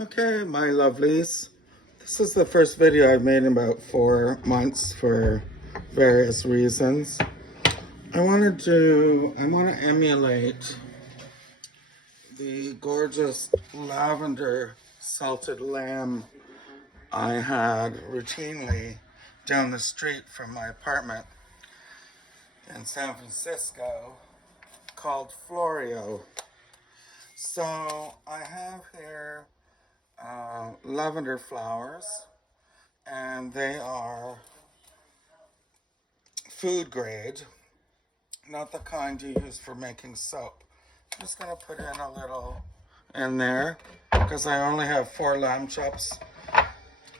Okay, my lovelies. This is the first video I've made in about 4 months for various reasons. I want to emulate the gorgeous lavender salted lamb I had routinely down the street from my apartment in San Francisco called Florio. So I have here lavender flowers, and they are food grade, not the kind you use for making soap. I'm just gonna put in a little in there because I only have 4 lamb chops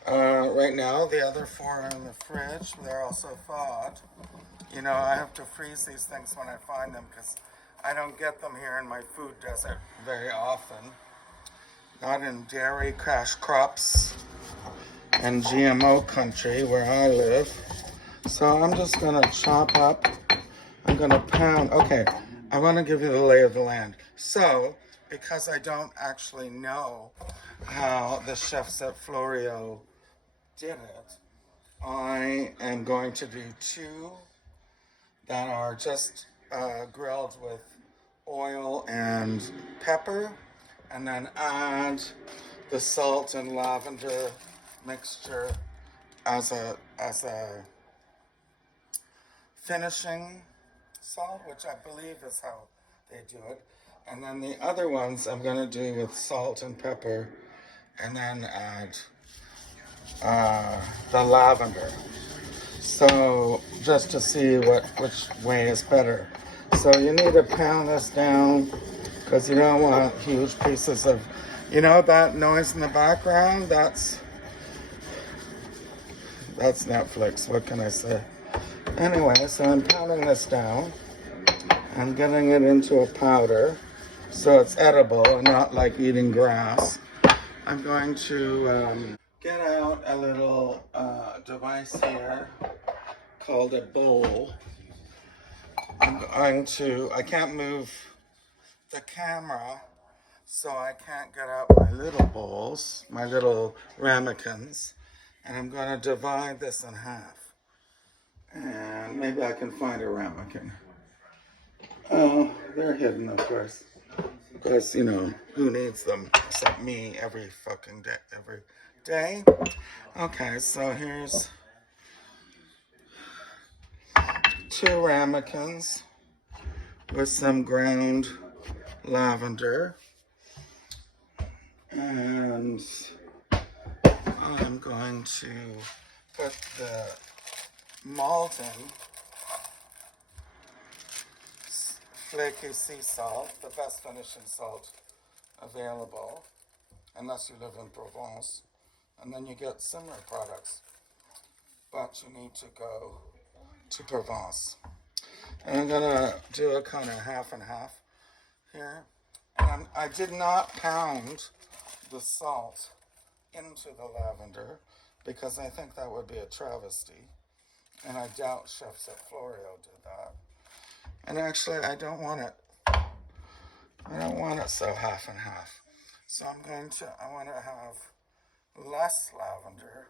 right now. The other 4 are in the fridge. They're also thawed. You know, I have to freeze these things when I find them because I don't get them here in my food desert very often. Not in dairy crash crops and GMO country where I live. So I'm just gonna chop up. I'm gonna pound. Okay, I want to give you the lay of the land. So, because I don't actually know how the chefs at Florio did it, I am going to do 2 that are just grilled with oil and pepper, and then add the salt and lavender mixture as a finishing salt, which I believe is how they do it. And then the other ones I'm going to do with salt and pepper, and then add the lavender. So just to see which way is better. So you need to pound this down because you don't want huge pieces of, you know, that noise in the background. That's Netflix. What can I say? Anyway, so I'm pounding this down. I'm getting it into a powder so it's edible and not like eating grass. I'm going to get out a little device here called a bowl. I can't move the camera, so I can't get out my little bowls, my little ramekins, and I'm going to divide this in half. And maybe I can find a ramekin. Oh, they're hidden, of course. Because, you know, who needs them except me every fucking day, every day? Okay, so here's 2 ramekins with some ground lavender. And I'm going to put the Malton flaky sea salt, the best finishing salt available, unless you live in Provence, and then you get similar products, but you need to go to Provence. And I'm gonna do a kind of half and half here. And I did not pound the salt into the lavender because I think that would be a travesty, and I doubt chefs at Florio did that. And actually, I don't want it so half and half. So I want to have less lavender,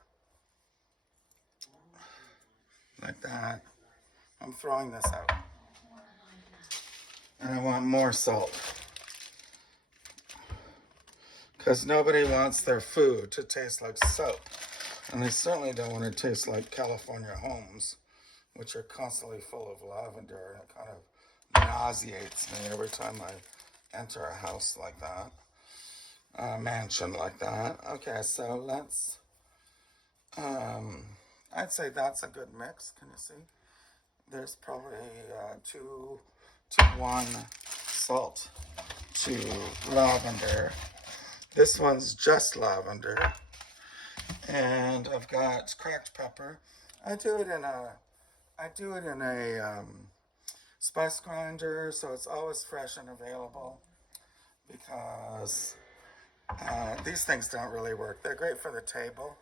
like that. I'm throwing this out. And I want more salt. Because nobody wants their food to taste like soap. And they certainly don't want to taste like California homes, which are constantly full of lavender, and it kind of nauseates me every time I enter a house like that, a mansion like that. Okay, so let's, I'd say that's a good mix. Can you see? There's probably 2 to 1 salt to lavender. This one's just lavender. And I've got cracked pepper. I do it in a spice grinder, so it's always fresh and available, because these things don't really work. They're great for the table,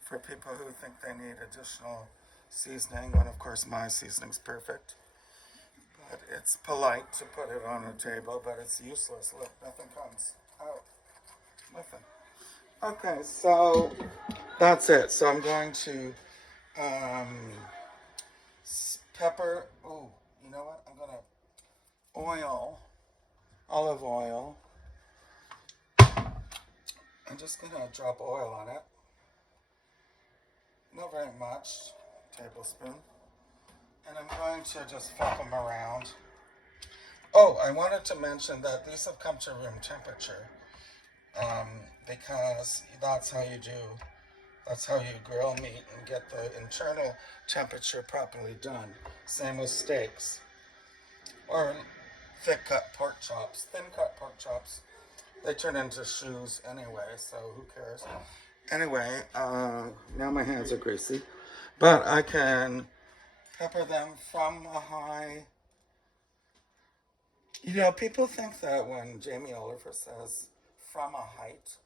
for people who think they need additional seasoning, when of course my seasoning's perfect. But it's polite to put it on a table, but it's useless. Look, nothing comes out. Nothing. Okay, so that's it. So I'm going to um, pepper. Oh, you know what? I'm gonna olive oil. I'm just gonna drop oil on it. Not very much, tablespoon. And I'm going to just flip them around. Oh, I wanted to mention that these have come to room temperature because that's how you grill meat and get the internal temperature properly done. Same with steaks or thick cut pork chops. Thin cut pork chops, they turn into shoes anyway, so who cares? Anyway, now my hands are greasy, but I can pepper them from a high. You know, people think that when Jamie Oliver says from a height,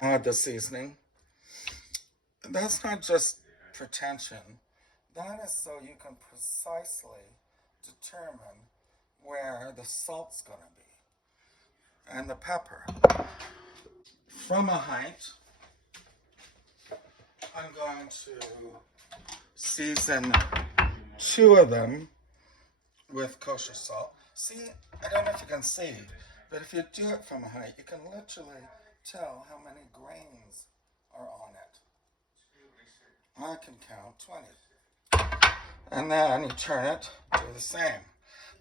add the seasoning. That's not just pretension. That is so you can precisely determine where the salt's going to be and the pepper. From a height, I'm going to season 2 of them with kosher salt. See, I don't know if you can see, but if you do it from a height, you can literally tell how many grains are on it. I can count 20. And then you turn it, do the same.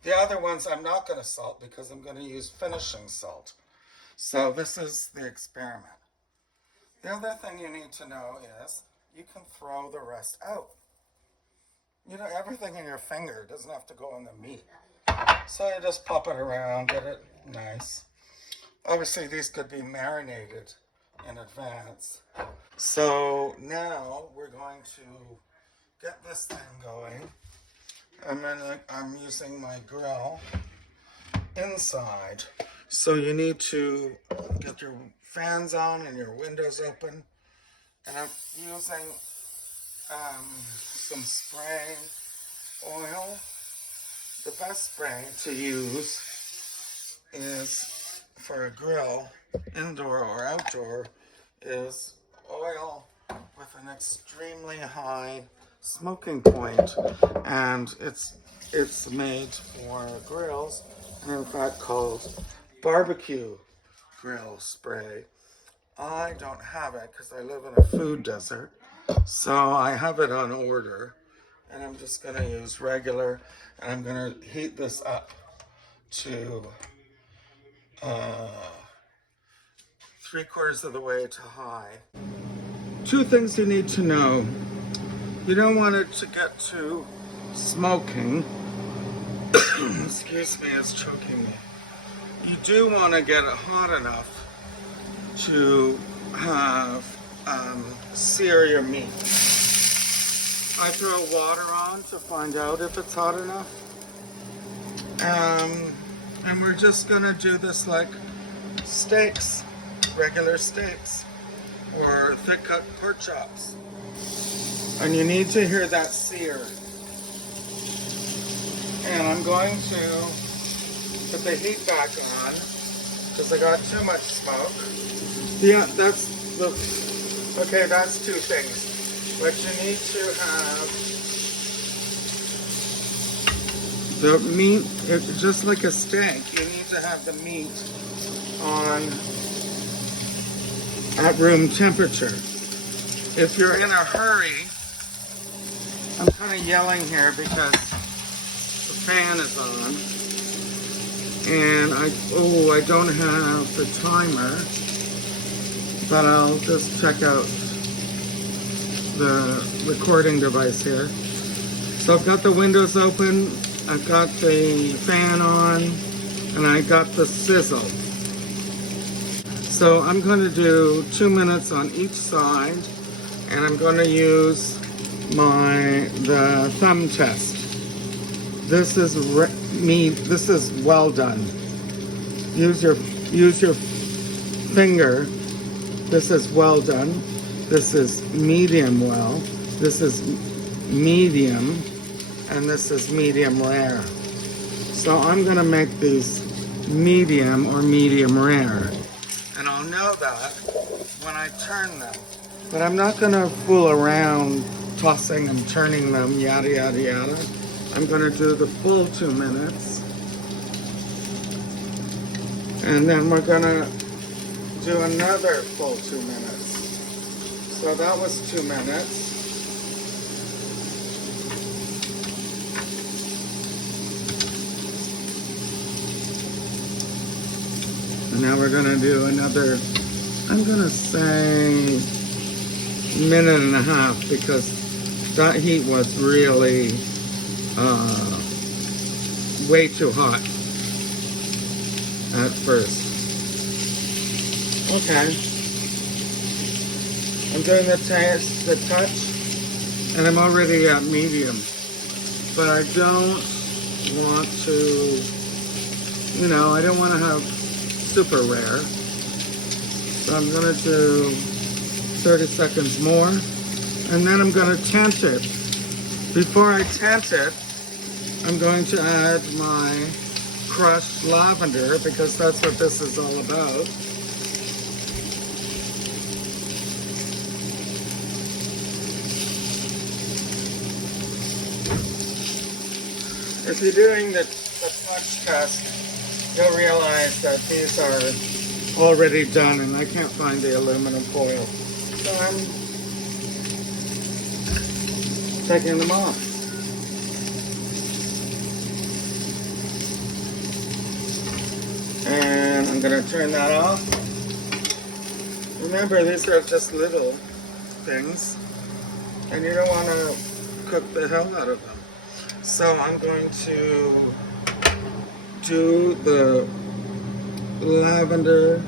The other ones I'm not going to salt because I'm going to use finishing salt. So this is the experiment. The other thing you need to know is you can throw the rest out. You know, everything in your finger doesn't have to go in the meat. So you just pop it around, get it nice. Obviously, these could be marinated in advance. So now we're going to get this thing going. I'm using my grill inside. So you need to get your fans on and your windows open. And I'm using some spray oil. The best spray to use is for a grill, indoor or outdoor, is oil with an extremely high smoking point, and it's made for grills, and in fact called barbecue grill spray. I don't have it because I live in a food desert, so I have it on order, and I'm just going to use regular, and I'm going to heat this up to 3/4 of the way to high. 2 things you need to know. You don't want it to get too smoking. Excuse me, it's choking me. You do want to get it hot enough to have sear your meat. I throw water on to find out if it's hot enough. And we're just gonna do this like steaks, regular steaks, or thick cut pork chops. And you need to hear that sear. And I'm going to put the heat back on because I got too much smoke. Yeah, that's 2 things. But you need to have the meat, just like a steak, you need to have the meat at room temperature. If you're in a hurry, I'm kind of yelling here because the fan is on, and I don't have the timer, but I'll just check out the recording device here. So I've got the windows open, I've got the fan on, and I got the sizzle. So I'm going to do 2 minutes on each side, and I'm going to use the thumb test. This is this is well done. Use your finger. This is well done. This is medium well. This is medium, and this is medium rare. So I'm gonna make these medium or medium rare. And I'll know that when I turn them. But I'm not gonna fool around tossing and turning them, yada, yada, yada. I'm gonna do the full 2 minutes. And then we're gonna do another full 2 minutes. So that was 2 minutes. And now we're gonna do another, I'm gonna say, minute and a half, because that heat was really way too hot at first. Okay. I'm doing the touch, and I'm already at medium. But I don't want to, you know, I don't want to have super rare. So I'm going to do 30 seconds more, and then I'm going to tint it. Before I tint it, I'm going to add my crushed lavender, because that's what this is all about. If you're doing the touch test, you'll realize that these are already done, and I can't find the aluminum foil. So I'm taking them off. And I'm going to turn that off. Remember, these are just little things, and you don't want to cook the hell out of them. So I'm going to do the lavender,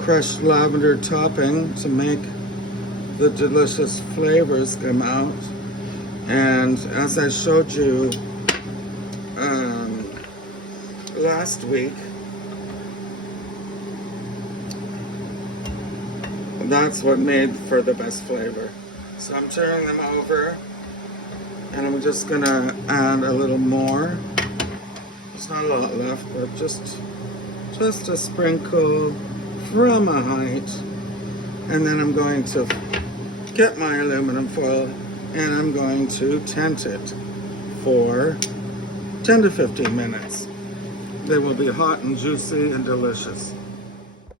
crushed lavender topping to make the delicious flavors come out. And as I showed you last week, that's what made for the best flavor. So I'm turning them over, and I'm just gonna add a little more. There's not a lot left, but just a sprinkle from a height. And then I'm going to get my aluminum foil, and I'm going to tint it for 10 to 15 minutes. They will be hot and juicy and delicious.